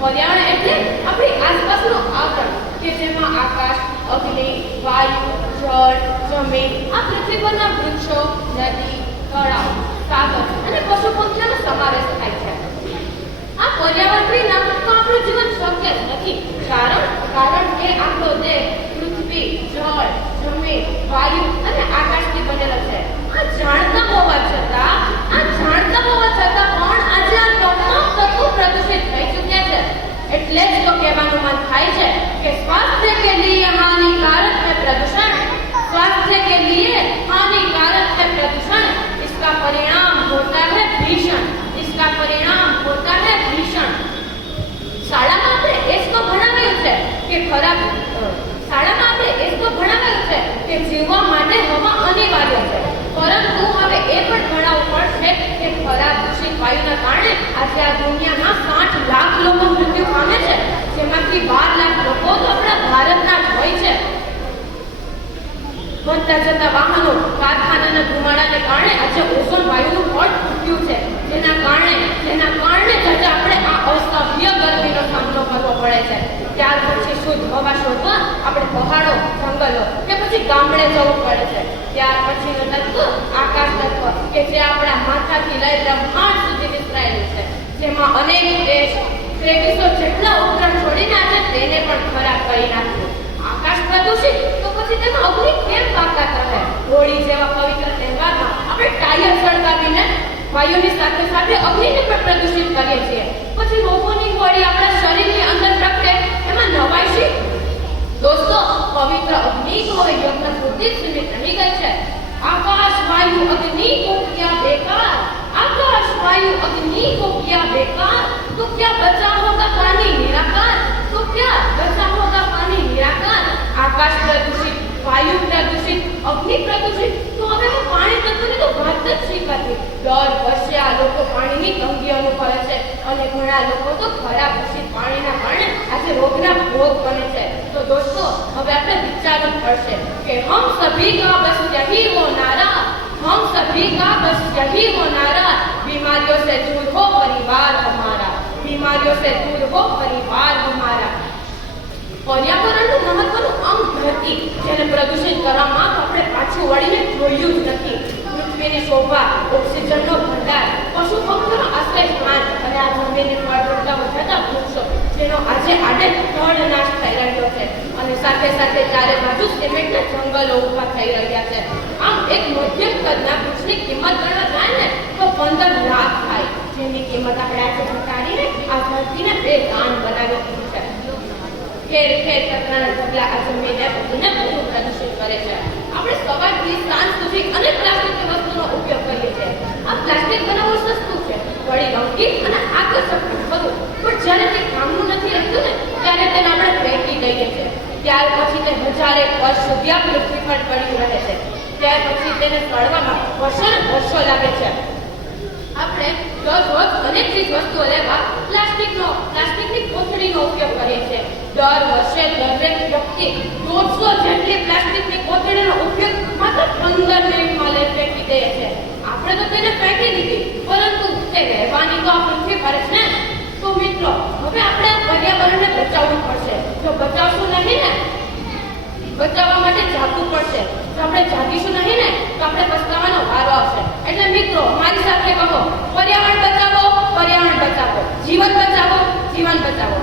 પર્યાવરણ એટલે આપણી આસપાસનું આવરણ કે જેમાં આકાશ, અગ્નિ, વાયુ, જળ, જમીન, આ પૃથ્વી પરના વૃક્ષો, નદી, તળાવ, સાગર અને પશુ પંખીઓનો સમાવેશ થાય છે. આ પર્યાવરણ વિના તો આપણું જીવન શક્ય જ નથી. કારણ કે આપણો દેહ પૃથ્વી, જળ, જમીન, વાયુ અને આકાશથી બનેલો છે. આ જાણતા હોવા છતાં પણ આજે આ તમામ તત્વો પ્રદૂષિત થઈ ચૂક્યા છે. એટલે જ તો કહેવાનું મન થાય છે કે સ્વાસ્થ્ય કે લીએ हानिकारक है प्रदूषण, स्वास्थ्य के लिए हानिकारक है प्रदूषण, इसका परिणाम होता है भीषण, इसका परिणाम होता है भीषण. શાળામાં આપણે એ જ તો ભણાવ્યું છે કે જીવવા માટે હવા અનિવાર્ય છે. પરંતુ હવે એ પણ ભણાવવું પડશે કે ખરાબ દૂષિત વાયુના કારણે આજે આ દુનિયાના 60 લાખ લોકો મૃત્યુ પામે છે, જેમાંથી 12 લાખ લોકો તો આપણા ભારતના જ હોય છે. વધતા જતા વાહનો, કારખાનાના ધુમાડાને કારણે આજે ઓઝોન વાયુનું પડ તૂટ્યું છે, જેના કારણે જ આપણે આ અસહ્ય ગરમીનો સામનો કરવો પડે છે. ત્યાર પછી શુદ્ધ હવા શોધવા આપણે પહાડો, જંગલો કે પછી ગામડે જવું પડે છે. ત્યાર પછીનું તત્વ આકાશ તત્વ કે જે આપણા માથાથી લઈ બ્રહ્માંડ સુધી વિસ્તરાયેલું છે, જેમાં અનેક દેશ 2300 જેટલા ઉપગ્રહ છોડીને આજે તેને પણ ખરાબ કરી નાખ્યું. આકાશ પ્રદૂષિત તો પછી તેમાં અગ્નિ કેમ બાકાત રહે? હોળી જેવા પવિત્ર તહેવારમાં આપણે ટાયર સળગાવીને વાયુની સાથે સાથે અગ્નિને પણ પ્રદૂષિત કરીએ છીએ. પછી રોગોની હોળી આપણા શરીરની અંદર પ્રગટે, એમાં નવાઈ શી? દોસ્તો, પવિત્ર અગ્નિ તો યજ્ઞ પૂરતી જ સીમિત રહી ગઈ છે. आकाश वायु अग्नि को किया बेकार, आकाश वायु अग्नि को किया बेकार, तो क्या बचा होगा पानी निराकार, तो क्या बचा होगा पानी निराकार. आकाश प्रदूषित, वायु प्रदूषित, अग्नि प्रदूषित, तो હવે તો પાણી તત્વની તો વાત જ શીખાતી. દર વર્ષે આ લોકો પાણીની તંગી અનુભવે છે અને ઘણા લોકો તો ખરાબ દૂષિત પાણીના કારણે આજે રોગના ભોગ બને છે. તો દોસ્તો, હવે આપણે વિચારવું પડશે કે હમ સભી કા બસ यही वो नारा, हम सभी का बस यही वो नारा, बीमारियों से दूर हो परिवार हमारा, बीमारियों से दूर हो परिवार हमारा. પર્યાવરણનું મહત્વનું અંગ ધરતી, જેને પ્રદૂષિત કરવામાં આપણે પાછું વળીને જોયું જ નથી. પૃથ્વીની શોભા, ઓક્સિજનનો ભંડાર, પશુ પક્ષીઓનો આશ્રય સ્થાન અને આ જમીનને ફળદ્રુપતા વધારતા વૃક્ષો, જેનો આજે આડેધડ નાશ થઈ રહ્યો છે અને સાથે સાથે ચારે બાજુ સિમેન્ટના જંગલો ઊભા થઈ રહ્યા છે. આમ એક મધ્યમ કદના વૃક્ષની કિંમત ગણવા જાય ને તો 15 લાખ થાય, જેની કિંમત આપણે આજે ઘટાડીને આ ધરતીને બેદાન બનાવી દીધી છે. ખેર કચરાના ઢગલા આ જમીનને વધુ પ્રદૂષિત કરે છે. આપણે સવારથી સાંજ સુધી અનેક પ્લાસ્ટિકની વસ્તુનો ઉપયોગ કરીએ છીએ. આ પ્લાસ્ટિક બનાવવું સસ્તું છે, વળી રંગીન અને આકર્ષક પણ ખરું, પણ જ્યારે તે કામનું નથી રહેતું ને ત્યારે તેને આપણે ફેંકી દઈએ છીએ. ત્યાર પછી તે હજારેક વર્ષ સુધી આ પૃથ્વી પર પડ્યું રહે છે. ત્યાર પછી તેને સળવામાં વર્ષો લાગે છે. આપણે દરરોજ અનેક ચીજ વસ્તુઓ લેવા પ્લાસ્ટિકની કોથળીનો ઉપયોગ કરીએ છીએ. દર વર્ષે દરેક વ્યક્તિ 150 જેટલી પ્લાસ્ટિકની કોથળીનો ઉપયોગ માત્ર 15 મિનિટમાં લઈ ફેંકી દે છે. આપણે તો તેને ફેંકી દીધી, પરંતુ તે રહેવાની તો આ પૃથ્વી પર છે ને. તો મિત્રો, હવે આપણે પર્યાવરણને બચાવવું પડશે. જો બચાવશું નહીં ને, બચાવવા માટે જાગવું પડશે. જો આપણે જાગીશું નહીં ને તો આપણે પસ્તાવાનો વારો આવશે. એટલે મિત્રો, મારી સાથે કહો, પર્યાવરણ બચાવો, પર્યાવરણ બચાવો, જીવન બચાવો, જીવન બચાવો.